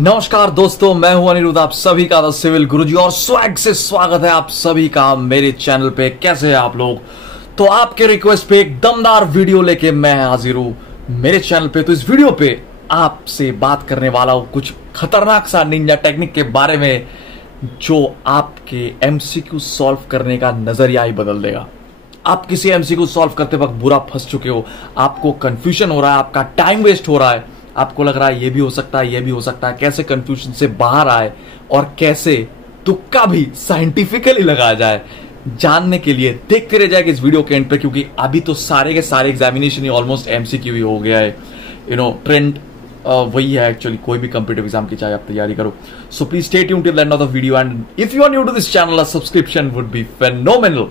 नमस्कार दोस्तों, मैं हूं अनिरुद्ध, आप सभी का द सिविल गुरुजी और स्वैग से स्वागत है आप सभी का मेरे चैनल पे। कैसे हैं आप लोग? तो आपके रिक्वेस्ट पे एक दमदार वीडियो लेके मैं हाजिर हूं मेरे चैनल पे। तो इस वीडियो पे आपसे बात करने वाला हूं कुछ खतरनाक सा निंजा टेक्निक के बारे में जो आपके एमसीक्यू सॉल्व करने का नजरिया ही बदल देगा। आप किसी एमसीक्यू सॉल्व करते वक्त बुरा फंस चुके हो, आपको कंफ्यूजन हो रहा है, आपका टाइम वेस्ट हो रहा है, आपको लग रहा है ये भी हो सकता है, ये भी हो सकता है, कैसे कंफ्यूजन से बाहर आए और कैसे तुक्का भी साइंटिफिकली लगाया जाए, जानने के लिए देखते रह जाएगा इस वीडियो के एंड पे, क्योंकि अभी तो सारे के सारे एग्जामिनेशन ही ऑलमोस्ट एमसीक्यू ही हो गया है। ट्रेंड वही है एक्चुअली, कोई भी कंप्यूटर एग्जाम की चाहे आप तैयारी करो। So please stay tuned till the end of the video and if you are new to this channel, a subscription would be phenomenal.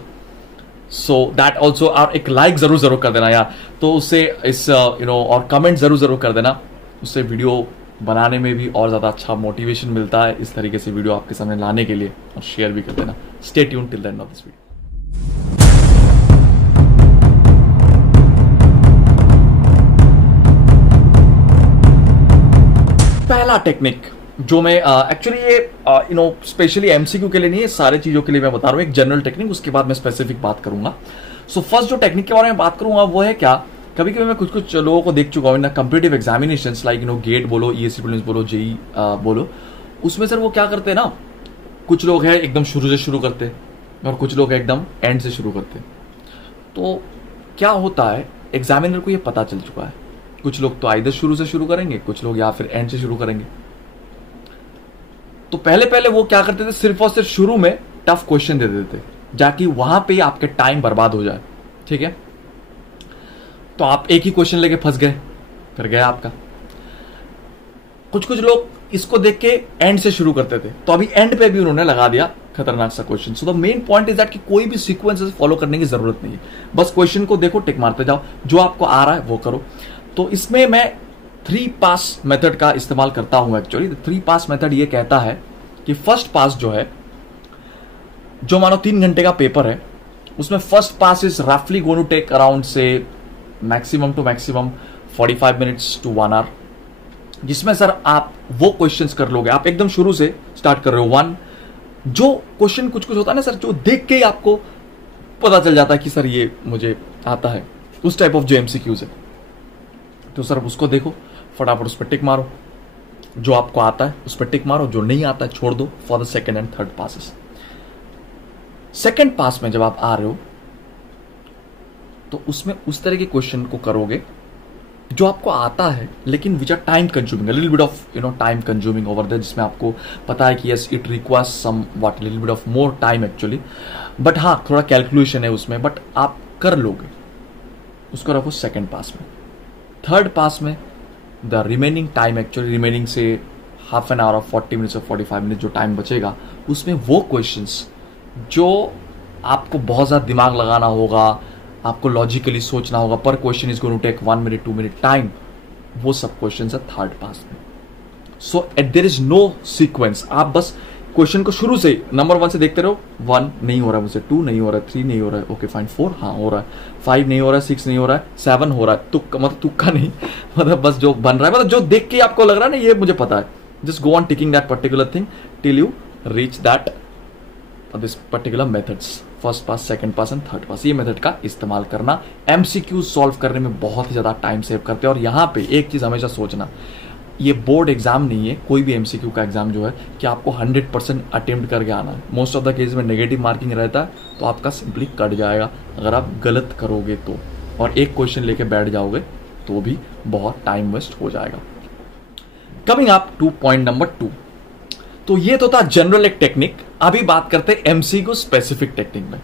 So that also, और एक लाइक जरूर कर देना यार, तो उससे इस और कमेंट जरूर कर देना, उससे वीडियो बनाने में भी और ज्यादा अच्छा मोटिवेशन मिलता है इस तरीके से वीडियो आपके सामने लाने के लिए, और शेयर भी कर देना। Stay tuned till the end of this video. पहला टेक्निक जो मैं एक्चुअली ये स्पेशली एमसीक्यू के लिए नहीं है, सारे चीजों के लिए मैं बता रहा हूं, एक जनरल टेक्निक, उसके बाद मैं स्पेसिफिक बात करूंगा। सो फर्स्ट जो टेक्निक के बारे में बात करूंगा वो है क्या, कभी कभी मैं कुछ लोगों को देख चुका हूं ना, कॉम्पिटिटिव एग्जामिनेशंस लाइक गेट बोलो, ईएससी प्रीलिम्स बोलो, जेई बोलो, उसमें सर वो क्या करते हैं ना, कुछ लोग हैं एकदम शुरू से शुरू करते हैं और कुछ लोग एकदम एंड से शुरू करते हैं। तो क्या होता है, एग्जामिनर को ये पता चल चुका है, कुछ लोग तो आइदर शुरू से शुरू करेंगे, कुछ लोग या फिर एंड से शुरू करेंगे। तो पहले वो क्या करते थे, सिर्फ और सिर्फ शुरू में टफ क्वेश्चन दे देते जाकि वहां पे आपके टाइम बर्बाद हो जाए। ठीक है, तो आप एक ही क्वेश्चन लेके फंस गए, फिर गया आपका। कुछ लोग इसको देख के एंड से शुरू करते थे, तो अभी एंड पे भी उन्होंने लगा दिया खतरनाक सा question. So the main point is that कि कोई भी सीक्वेंस फॉलो करने की जरूरत नहीं है, बस क्वेश्चन को देखो, टिक मारते जाओ, जो आपको आ रहा है वो करो। तो इसमें मैं 3 पास मेथड का इस्तेमाल करता हूं। एक्चुअली 3 पास मेथड ये कहता है कि फर्स्ट पास जो है, जो मानो 3 घंटे का पेपर है, उसमें फर्स्ट पास इज रफली गोइंग टू टेक अराउंड से maximum to maximum 45 minutes to 1 hour, जिसमें सर आप वो क्वेश्चंस कर लोगे। आप एकदम शुरू से स्टार्ट कर रहे हो 1, जो क्वेश्चन कुछ होता है ना सर, जो देख के ही आपको पता चल जाता है कि सर ये मुझे आता है, उस टाइप ऑफ जो एमसीक्यूज है, तो सर उसको देखो, फटाफट उस पर टिक मारो, जो आपको आता है उस पर टिक मारो, जो नहीं आता है छोड़ दो for the second and third passes. Second pass में जब आप आ रहे हो तो उसमें उस तरह के क्वेश्चन को करोगे जो आपको आता है, लेकिन which are time consuming, little bit of time consuming over there, जिसमें आपको पता है कि yes it requires somewhat little bit of more time actually, but हाँ थोड़ा कैलकुलेशन है उसमें, बट आप कर लोगे। उसको रखो सेकेंड पास में। थर्ड पास में the remaining time, actually remaining से हाफ एन आवर और 40 मिनट्स और 45 मिनट जो टाइम बचेगा, उसमें वो क्वेश्चंस जो आपको बहुत ज़्यादा दिमाग लगाना होगा, आपको लॉजिकली सोचना होगा, पर question is going to take 1 minute 2 minute time, वो सब क्वेश्चन है थर्ड पास में। So there is no sequence, आप बस क्वेश्चन को शुरू से नंबर 1 से देखते रहो, 1 नहीं हो रहा है मुझसे, 2 नहीं हो रहा है, 3 नहीं हो रहा है, ओके फाइन, 4 हाँ हो रहा है, 5 नहीं हो रहा है, 6 नहीं हो रहा है, 7 हो रहा है, तुक्का मतलब तुक्का नहीं, मतलब बस जो बन रहा है, मतलब जो देख के आपको लग रहा है ना ये मुझे पता है, just go on ticking that particular thing till you reach that this particular methods, first pass, second pass and third pass. ये मेथड का इस्तेमाल करना एमसीक्यू सॉल्व करने में बहुत ही ज्यादा टाइम सेव करते हैं। और यहां पे एक चीज हमेशा सोचना, ये बोर्ड एग्जाम नहीं है, कोई भी एमसीक्यू का एग्जाम जो है कि आपको 100% अटेम्प्ट करके आना है। मोस्ट ऑफ द केस में नेगेटिव मार्किंग रहता है, तो आपका सिंपली कट जाएगा अगर आप गलत करोगे तो, और एक क्वेश्चन लेके बैठ जाओगे तो भी बहुत टाइम वेस्ट हो जाएगा। Coming up two point number 2। तो ये तो था जनरल एक टेक्निक, अभी बात करते हैं एमसीक्यू स्पेसिफिक टेक्निक में।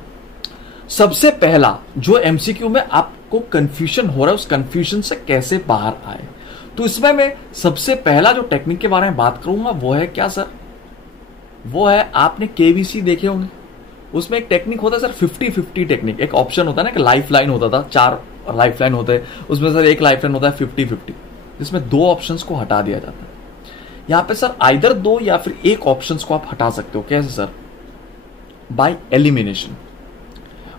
सबसे पहला जो एमसीक्यू में आपको कंफ्यूजन हो रहा है, उस कंफ्यूजन से कैसे बाहर आए, तो इसमें मैं सबसे पहला जो टेक्निक के बारे में बात करूंगा वो है क्या सर, वो है, आपने केबीसी देखे होंगे, उसमें एक टेक्निक होता है सर 50-50 टेक्निक। एक ऑप्शन होता है ना कि लाइफ लाइन होता था, 4 लाइफ लाइन होते हैं, उसमें सर एक लाइफ लाइन होता है 50-50, जिसमें 2 ऑप्शंस को हटा दिया जाता है। यहां पे सर आइदर 2 या फिर एक ऑप्शंस को आप हटा सकते हो। कैसे सर? By elimination.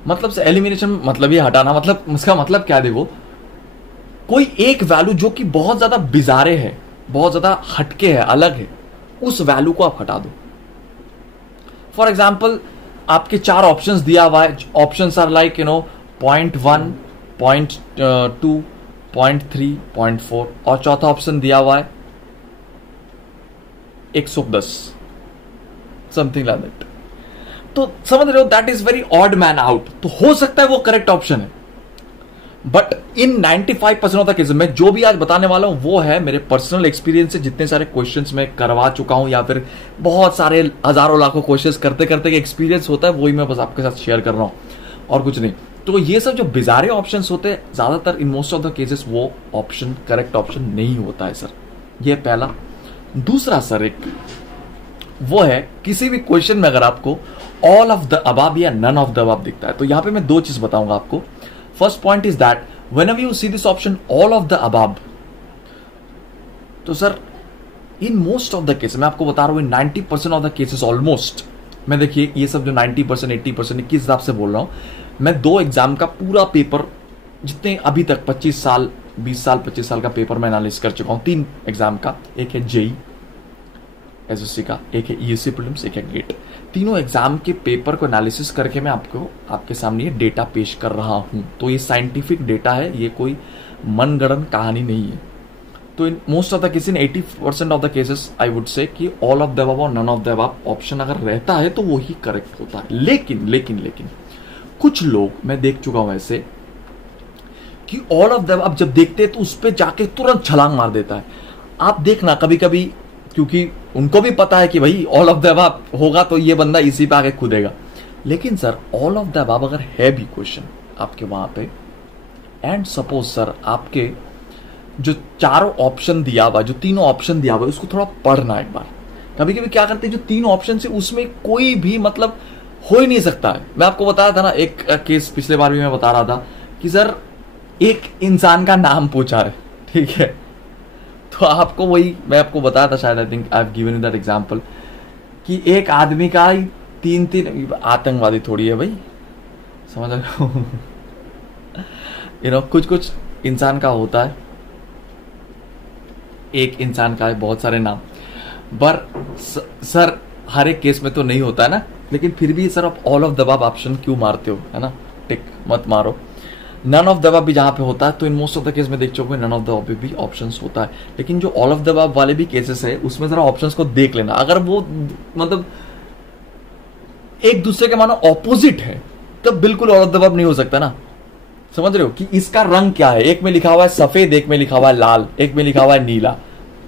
मतलब से एलिमिनेशन मतलब ये हटाना, मतलब उसका मतलब क्या, देखो कोई एक वैल्यू जो कि बहुत ज्यादा बिजारे है, बहुत ज्यादा हटके है, अलग है, उस वैल्यू को आप हटा दो। फॉर एग्जाम्पल आपके 4 ऑप्शंस दिया हुआ है, ऑप्शंस आर लाइक 0.1, 0.2, 0.3, 0.4 और चौथा ऑप्शन दिया हुआ है 110, समथिंग लाइक दैट। तो समझ रहे हो, that is very odd man out. तो हो सकता है वो करेक्ट ऑप्शन है, but in 95% of the cases में जो भी आज बताने वाला हूं वो है मेरे पर्सनल एक्सपीरियंस से, जितने सारे क्वेश्चंस मैं करवा चुका हूं या फिर बहुत सारे हजारों लाखों क्वेश्चंस करते करते एक्सपीरियंस होता है, वही मैं बस आपके साथ शेयर कर रहा हूं और कुछ नहीं। तो ये सब जो बिजारे ऑप्शंस होते हैं, ज्यादातर इन मोस्ट ऑफ द केसेस वो ऑप्शन करेक्ट ऑप्शन नहीं होता है सर। ये पहला। दूसरा सर एक वो है, किसी भी क्वेश्चन में अगर आपको ऑल ऑफ द अबव या नन ऑफ द अबव दिखता है, तो यहां पे मैं 2 चीज बताऊंगा आपको। First point is that whenever you see this option all of the above, तो sir in most of the cases, मैं आपको बता रहा हूं इन 90% ऑफ द केसेस ऑलमोस्ट, मैं देखिए ये सब जो 90% 80% किस हिसाब से बोल रहा हूं, मैं 2 एग्जाम का पूरा पेपर, जितने अभी तक 25 साल 20 साल 25 साल का पेपर मैं एनालिसिस कर चुका हूं। 3 एग्जाम का, एक है जेई एसएससी का, एक है ईएससी प्रीलिम्स, एक है गेट। तीनों एग्जाम के पेपर को एनालिसिस करके मैं आपके सामने ये डेटा पेश कर रहा हूं। तो ये साइंटिफिक डेटा है, ये कोई मनगढ़ंत कहानी नहीं है। तो in most of the cases, in 80% of the cases I would say कि ऑल ऑफ द अबव और none of the above option अगर रहता है तो वो ही करेक्ट होता है। लेकिन कुछ लोग मैं देख चुका हूं ऐसे कि ऑल ऑफ द अबव जब देखते हैं तो उस पर जाके तुरंत छलांग मार देता है। आप देखना कभी कभी, क्योंकि उनको भी पता है कि भाई ऑल ऑफ द अबव होगा तो ये बंदा इसी पे आके कूदेगा। लेकिन sir all of the above अगर है भी क्वेश्चन आपके वहां पे, एंड सपोज सर आपके जो 4 ऑप्शन दिया हुआ, जो 3 ऑप्शन दिया हुआ, उसको थोड़ा पढ़ना एक बार। कभी कभी क्या करते हैं, जो 3 ऑप्शन से उसमें कोई भी मतलब हो ही नहीं सकता है। मैं आपको बताया था ना एक केस, पिछले बार भी मैं बता रहा था कि सर एक इंसान का नाम पूछा है, ठीक है, तो आपको वही मैं आपको बताया था शायद, I think I have given you that example, कि एक आदमी का 3 आतंकवादी थोड़ी है भाई, समझ रहे हो कुछ इंसान का होता है, एक इंसान का है बहुत सारे नाम, पर सर हर एक केस में तो नहीं होता है ना। लेकिन फिर भी सर आप all of the above option क्यों मारते हो, है ना, टिक मत मारो। नन ऑफ द अबव भी जहां पे होता है, तो in most of the case में देख चुके नन ऑफ द अबव भी ऑप्शंस होता है। लेकिन जो ऑल ऑफ द अबव वाले भी केसेस है, उसमें जरा ऑप्शंस को देख लेना, अगर वो मतलब एक दूसरे के मानो ऑपोजिट है तो बिल्कुल ऑल ऑफ द अबव नहीं हो सकता ना। समझ रहे हो कि इसका रंग क्या है, एक में लिखा हुआ है सफेद, एक में लिखा हुआ है लाल, एक में लिखा हुआ है नीला,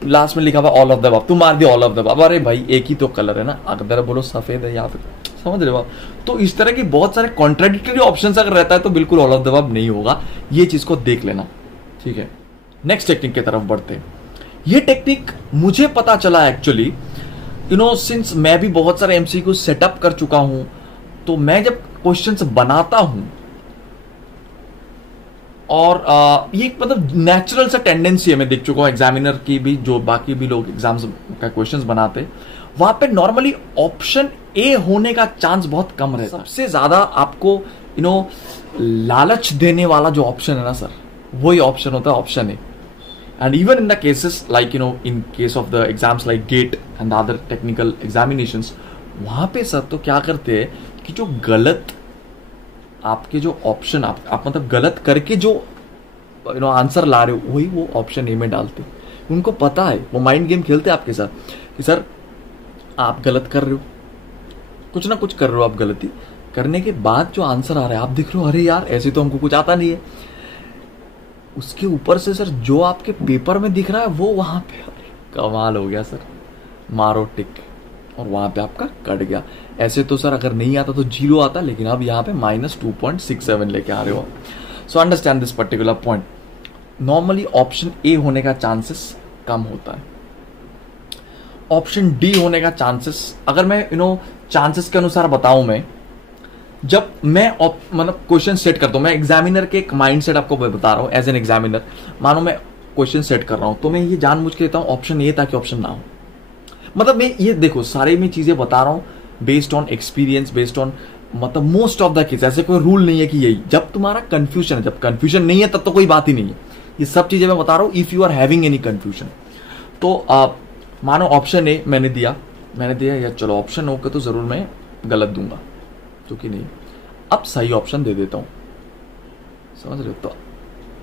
लास्ट में लिखा हुआ ऑल ऑफ द अबव, तुम मार दिया ऑल ऑफ द अबव। अरे भाई एक ही तो कलर है ना, अगर बोलो सफेद है या फिर, समझ रहे हो आप। तो इस तरह की बहुत सारे कॉन्ट्राडिक्टरी ऑप्शंस अगर रहता है तो बिल्कुल ऑल ऑफ द अबव नहीं होगा, ये चीज को देख लेना, ठीक है। नेक्स्ट टेक्निक की तरफ बढ़ते हैं। ये टेक्निक मुझे पता चला एक्चुअली, सिंस मैं भी बहुत सारे एमसीक्यू सेटअप कर चुका हूं, तो मैं जब क्वेश्चंस बनाता हूं और ये मतलब नेचुरल सा टेंडेंसी है, मैं देख चुका हूं एग्जामिनर की भी, जो बाकी भी लोग एग्जाम्स का क्वेश्चंस बनाते, वहां पे नॉर्मली ऑप्शन ए होने का चांस बहुत कम रहता है। सबसे ज्यादा आपको लालच देने वाला जो ऑप्शन है ना सर, वही ऑप्शन होता है option A. And even in the cases like in case of the exams like get and other technical examinations, वहां पे सर तो क्या करते हैं कि जो गलत आपके जो ऑप्शन आप मतलब गलत करके जो आंसर ला रहे हो, वही वो ऑप्शन ए में डालते। उनको पता है, वो माइंड गेम खेलते हैं आपके साथ कि सर आप गलत कर रहे हो, कुछ ना कुछ कर रहे हो आप, गलती करने के बाद जो आंसर आ रहा है आप देख रहे हो, अरे यार ऐसे तो हमको कुछ आता नहीं है। उसके ऊपर से सर जो आपके पेपर में दिख रहा है वो वहां पे, कमाल हो गया सर, मारो टिक, और वहां पे आपका कट गया। ऐसे तो सर अगर नहीं आता तो 0 आता, लेकिन अब यहाँ पे -2.67 लेके आ रहे हो। So understand this particular point. Normally option A होने का चांसेस कम होता है, ऑप्शन डी होने का चांसेस, अगर मैं चांसेस के अनुसार बताऊं, मैं जब मैं मतलब क्वेश्चन सेट करता हूं, मैं एग्जामिनर के एक माइंडसेट आपको बता रहा हूं एज एन एग्जामिनर। मानो मैं क्वेश्चन सेट कर रहा हूं, तो मैं ये जानबूझ के देता हूं ऑप्शन ए ताकि ऑप्शन ना हो। मतलब मैं ये देखो सारे में चीजें बता रहा हूं based on experience, based on मतलब मोस्ट ऑफ द केस, ऐसे कोई रूल नहीं है कि यही। जब तुम्हारा कंफ्यूजन है, जब कंफ्यूजन नहीं है तब तो कोई बात ही नहीं है। ये सब चीजें मैं बता रहा हूं if you are having any confusion. तो मानो ऑप्शन ए मैंने दिया या चलो ऑप्शन ओ के तो जरूर मैं गलत दूंगा, क्योंकि नहीं, अब सही ऑप्शन दे देता हूं, समझ रहे हो? तो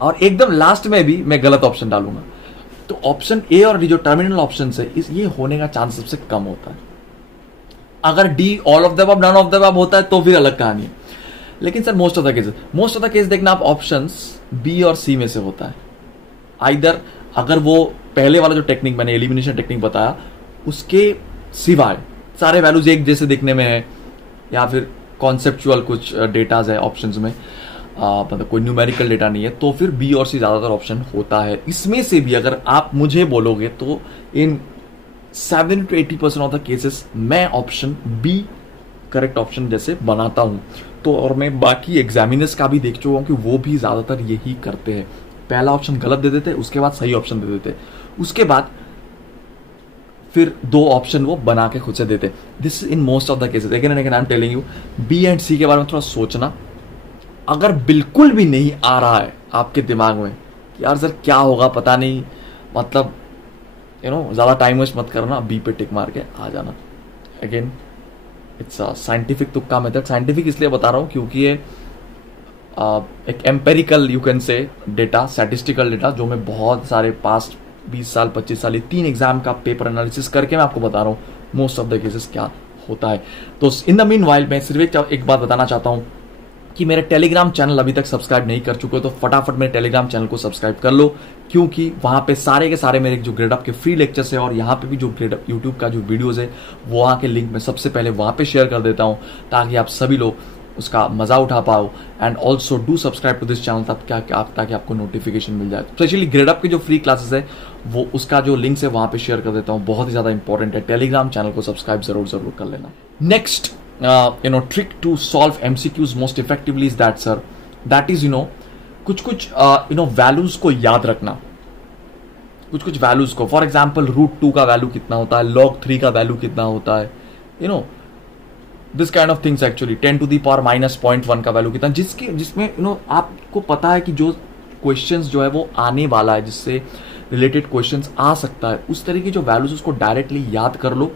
और एकदम लास्ट में भी मैं गलत ऑप्शन डालूंगा। तो ऑप्शन ए और डी जो टर्मिनल ऑप्शन है, ये होने का चांस सबसे कम होता है। अगर D all of the above none of the above होता है तो फिर अलग कहानी है। लेकिन sir most of the case देखना आप ऑप्शंस बी और सी में से होता है। आइदर अगर वो पहले वाला जो टेक्निक मैंने एलिमिनेशन टेक्निक बताया उसके सिवाय सारे वैल्यूज एक जैसे दिखने में है, या फिर कॉन्सेप्चुअल कुछ डेटाज है ऑप्शंस में, मतलब कोई न्यूमेरिकल डेटा नहीं है, तो फिर बी और सी ज्यादातर ऑप्शन होता है। इसमें से भी अगर आप मुझे बोलोगे तो इन 70 to 80% ऑफ द केसेस मैं ऑप्शन बी करेक्ट ऑप्शन जैसे बनाता हूं। तो और मैं बाकी एग्जामिनर्स का भी देख चुका हूं कि वो भी ज्यादातर यही करते हैं, पहला ऑप्शन गलत दे देते, उसके बाद सही ऑप्शन दे देते, उसके बाद फिर दो ऑप्शन वो बना के खुद से देते। This in most of the cases. Again and again I am telling you, B and C के बारे में थोड़ा सोचना। अगर बिल्कुल भी नहीं आ रहा है आपके दिमाग में कि यार सर क्या होगा पता नहीं, मतलब ज्यादा टाइम वेस्ट मत करना, बी पे टिक मार के आ जाना। अगेन इट्स अ साइंटिफिक तुक्का मेथड। साइंटिफिक इसलिए बता रहा हूं क्योंकि ये एक empirical you can say data, statistical data, जो मैं बहुत सारे पास्ट 20 साल 25 साल 3 एग्जाम का पेपर एनालिसिस करके मैं आपको बता रहा हूं मोस्ट ऑफ द केसेस क्या होता है। तो इन द मीन वाइल मैं सिर्फ एक बात बताना चाहता हूं कि मेरे टेलीग्राम चैनल अभी तक सब्सक्राइब नहीं कर चुके हो तो फटाफट मेरे टेलीग्राम चैनल को सब्सक्राइब कर लो, क्योंकि वहां पे सारे के सारे मेरे जो ग्रेड अप के फ्री लेक्चर्स है और यहाँ पे भी जो ग्रेड अप यूट्यूब का जो वीडियोस है वो वहां के लिंक मैं सबसे पहले वहां पे शेयर कर देता हूं, ताकि आप सभी लोग उसका मजा उठा पाओ। And also do subscribe to this channel ताकि आपको नोटिफिकेशन मिल जाए। स्पेशली ग्रेड अप की जो फ्री क्लासेस है वो उसका जो लिंक है वहां पे शेयर कर देता हूँ, बहुत ही ज्यादा इंपॉर्टेंट है। टेलीग्राम चैनल को सब्सक्राइब जरूर कर लेना। Next trick to solve MCQs most effectively is that is कुछ वैल्यूज को याद रखना, कुछ वैल्यूज को। फॉर एग्जाम्पल √2 का वैल्यू कितना होता है, log3 का वैल्यू कितना होता है, this kind of things. Actually 10 to the power -0.1 का वैल्यू कितना, जिसमें आपको पता है कि जो क्वेश्चंस जो है वो आने वाला है, जिससे रिलेटेड क्वेश्चंस आ सकता है, उस तरीके जो वैल्यूज उसको डायरेक्टली याद कर लो।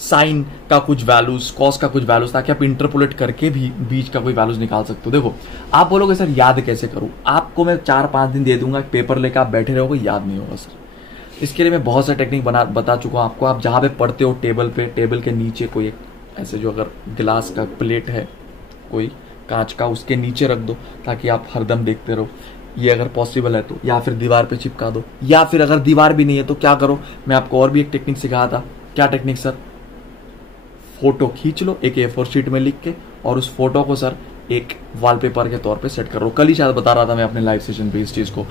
साइन का कुछ वैल्यूज, कॉस का कुछ वैल्यूज, ताकि आप इंटरपोलेट करके भी बीच का कोई वैल्यूज निकाल सकते हो। देखो आप बोलोगे सर याद कैसे करूं, आपको मैं 4-5 दिन दे दूंगा, पेपर लेकर आप बैठे रहोगे, याद नहीं होगा सर। इसके लिए मैं बहुत सारे टेक्निक बता चुका हूं आपको। आप जहां पे पढ़ते हो टेबल के नीचे कोई एक ऐसे जो अगर गिलास का प्लेट है कोई कांच का, उसके नीचे रख दो ताकि आप हरदम देखते रहो। ये अगर पॉसिबल है तो, या फिर दीवार पे चिपका दो, या फिर अगर दीवार भी नहीं है तो क्या करो, मैं आपको और भी एक टेक्निक सिखाया था। क्या टेक्निक सर? फोटो खींच लो एक A4 शीट में लिख के, और उस फोटो को सर एक वॉलपेपर के तौर पे सेट कर लो। कल ही शायद बता रहा था मैं अपने लाइव सेशन पे इस चीज को।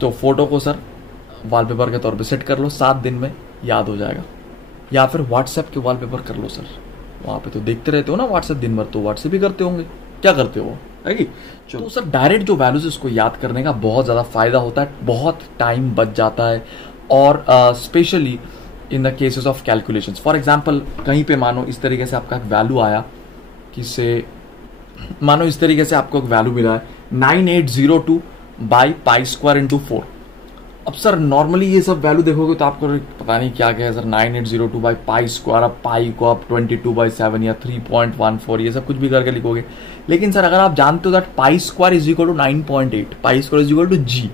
तो फोटो को सर वॉलपेपर के तौर पे सेट कर लो, 7 दिन में याद हो जाएगा। या फिर व्हाट्सएप के वॉलपेपर कर लो सर, वहां पे तो देखते रहते हो ना व्हाट्सएप दिन भर, तो व्हाट्सएप भी करते होंगे, क्या करते हो है कि? तो सर डायरेक्ट जो वैल्यूज उसको याद करने का बहुत ज्यादा फायदा होता है, बहुत टाइम बच जाता है। और specially in the cases of calculations. For example कहीं पे मानो इस तरीके से आपका एक वैल्यू आया, मानो इस तरीके से आपको एक वैल्यू मिला है 9802 बाई पाई स्क्वायर इंटू 4। अब सर नॉर्मली ये सब वैल्यू देखोगे तो आपको पता नहीं क्या क्या है सर, 9802 बाई पाई स्क्वायर। अब पाई को आप 22/7 या 3.14 ये सब कुछ भी करके लिखोगे। लेकिन सर अगर आप जानते हो that pi square is equal to 9.8, pi square is equal to G,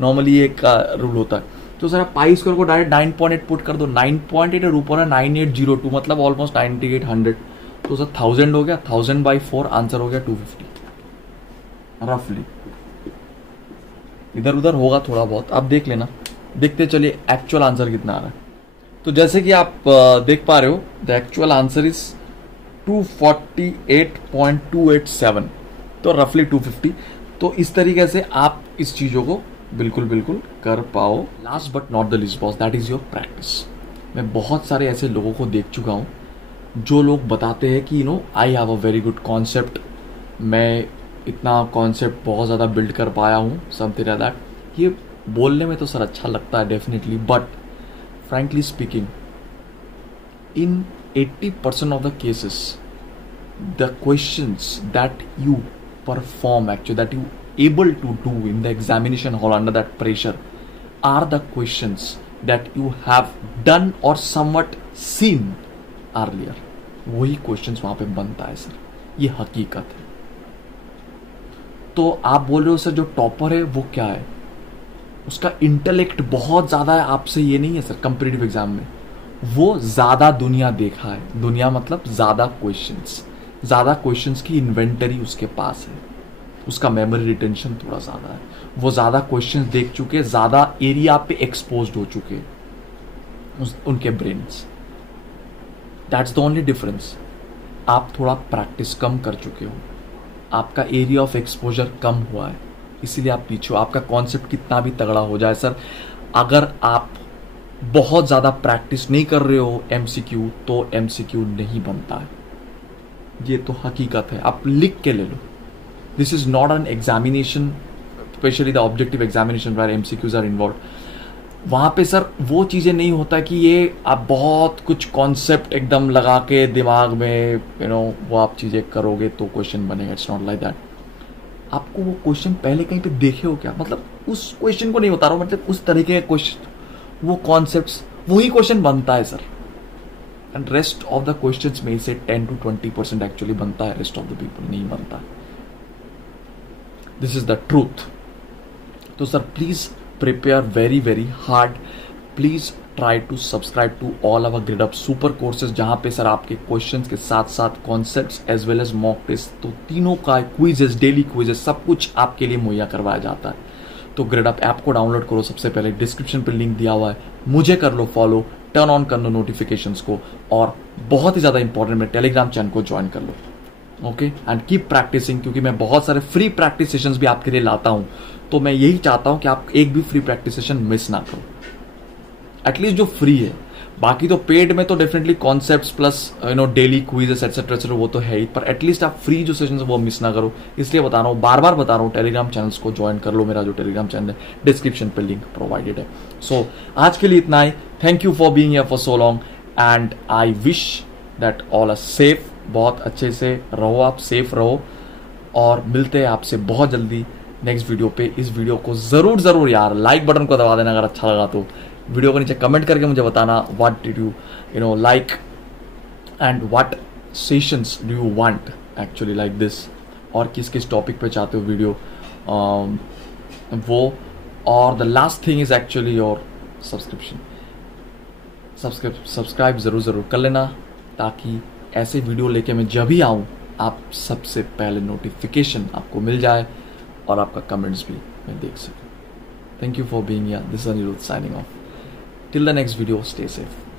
normally एक रूल होता है। तो सर आप पाई स्क्वायर को डायरेक्ट 9.8 पुट कर दो, 9.8 और ऊपर है 9802, मतलब ऑलमोस्ट 9800। तो सर 1000 हो गया, 1000/4 आंसर हो गया 250 रफली। इधर उधर होगा थोड़ा बहुत, आप देख लेना, देखते चलिए एक्चुअल आंसर कितना आ रहा है। तो जैसे कि आप देख पा रहे हो द एक्चुअल आंसर इज 248.287, तो रफली 250। तो इस तरीके से आप इस चीजों को बिल्कुल कर पाओ। Last but not the least boss, that is your practice. मैं बहुत सारे ऐसे लोगों को देख चुका हूं जो लोग बताते हैं कि I have a very good concept, मैं इतना कॉन्सेप्ट बहुत ज़्यादा बिल्ड कर पाया हूँ, समथिंग लाइक दैट। ये बोलने में तो सर अच्छा लगता है definitely, but frankly speaking in 80% of the cases the questions that you perform actually, that you able to do in the examination hall under that pressure are the questions that you have done or somewhat seen earlier. वही questions वहां पे बनता है sir, ये हकीकत है। तो आप बोल रहे हो सर जो टॉपर है वो क्या है, उसका इंटेलेक्ट बहुत ज्यादा है आपसे, ये नहीं है सर कंपटीटिव एग्जाम में। वो ज्यादा दुनिया देखा है, दुनिया मतलब ज्यादा क्वेश्चंस की इन्वेंटरी उसके पास है, उसका मेमोरी रिटेंशन थोड़ा ज्यादा है, वो ज्यादा क्वेश्चंस देख चुके, ज्यादा एरिया पे एक्सपोज्ड हो चुके उनके brains. That's the only difference. आप थोड़ा प्रैक्टिस कम कर चुके हो, आपका एरिया ऑफ एक्सपोजर कम हुआ है, इसीलिए आप पीछे हो। आपका कॉन्सेप्ट कितना भी तगड़ा हो जाए सर, अगर आप बहुत ज्यादा प्रैक्टिस नहीं कर रहे हो एमसीक्यू, तो एमसीक्यू नहीं बनता है। ये तो हकीकत है, आप लिख के ले लो। This is not an examination, specially the objective examination where MCQs are involve. वहां पे सर वो चीजें नहीं होता कि ये आप बहुत कुछ कॉन्सेप्ट एकदम लगा के दिमाग में वो आप चीजें करोगे तो क्वेश्चन बनेगा। It's not like that. आपको वो क्वेश्चन पहले कहीं पे देखे हो क्या, मतलब उस क्वेश्चन को नहीं बता रहा हूं, मतलब उस तरीके के क्वेश्चन, वो कॉन्सेप्ट्स, वही क्वेश्चन बनता है sir. And rest of the questions में से 10 to 20% एक्चुअली बनता है, रेस्ट ऑफ द पीपल नहीं बनता। This is the truth. तो sir please prepare very very hard. Please try to subscribe to all our Gradeup super courses, जहां पे sir आपके क्वेश्चंस के साथ साथ concepts as well as mock test, तो तीनों का क्विजेस, डेली क्विजेस, सब कुछ आपके लिए मुहैया करवाया जाता है। तो ग्रेड अप ऐप को डाउनलोड करो, सबसे पहले डिस्क्रिप्शन पे लिंक दिया हुआ है, मुझे कर लो फॉलो, टर्न ऑन कर लो नोटिफिकेशंस को, और बहुत ही ज्यादा इंपॉर्टेंट मेरे टेलीग्राम चैनल को ज्वाइन कर लो। ओके, एंड कीप प्रैक्टिसिंग, क्योंकि मैं बहुत सारे फ्री प्रैक्टिस सेशंस भी आपके लिए लाता हूं, तो मैं यही चाहता हूं कि आप एक भी फ्री प्रैक्टिस सेशन मिस ना करो, एटलीस्ट जो फ्री है। बाकी तो पेड में तो definitely concepts plus daily quizzes etcetera वो तो है ही, पर एटलीस्ट आप फ्री जो सेशन है वो मिस ना करो। इसलिए बता रहा हूँ, बार बार बता रहा हूँ, टेलीग्राम चैनल्स को ज्वाइन कर लो। मेरा जो टेलीग्राम चैनल है डिस्क्रिप्शन पे लिंक प्रोवाइडेड है। सो आज के लिए इतना ही। Thank you for being here for so long, and I wish that all are safe. बहुत अच्छे से रहो, आप सेफ रहो, और मिलते हैं आपसे बहुत जल्दी नेक्स्ट वीडियो पे। इस वीडियो को जरूर यार लाइक बटन को दबा देना अगर अच्छा लगा तो। वीडियो को नीचे कमेंट करके मुझे बताना what did you like and what sessions do you want actually like this, और किस टॉपिक पे चाहते हो वीडियो वो। और the last thing is actually your subscription. Subscribe जरूर कर लेना, ताकि ऐसे वीडियो लेके मैं जब भी आऊं आप सबसे पहले नोटिफिकेशन आपको मिल जाए, और आपका कमेंट्स भी मैं देख सकूं। Thank you for being here. This is Anirudh signing off. Till the next video, stay safe.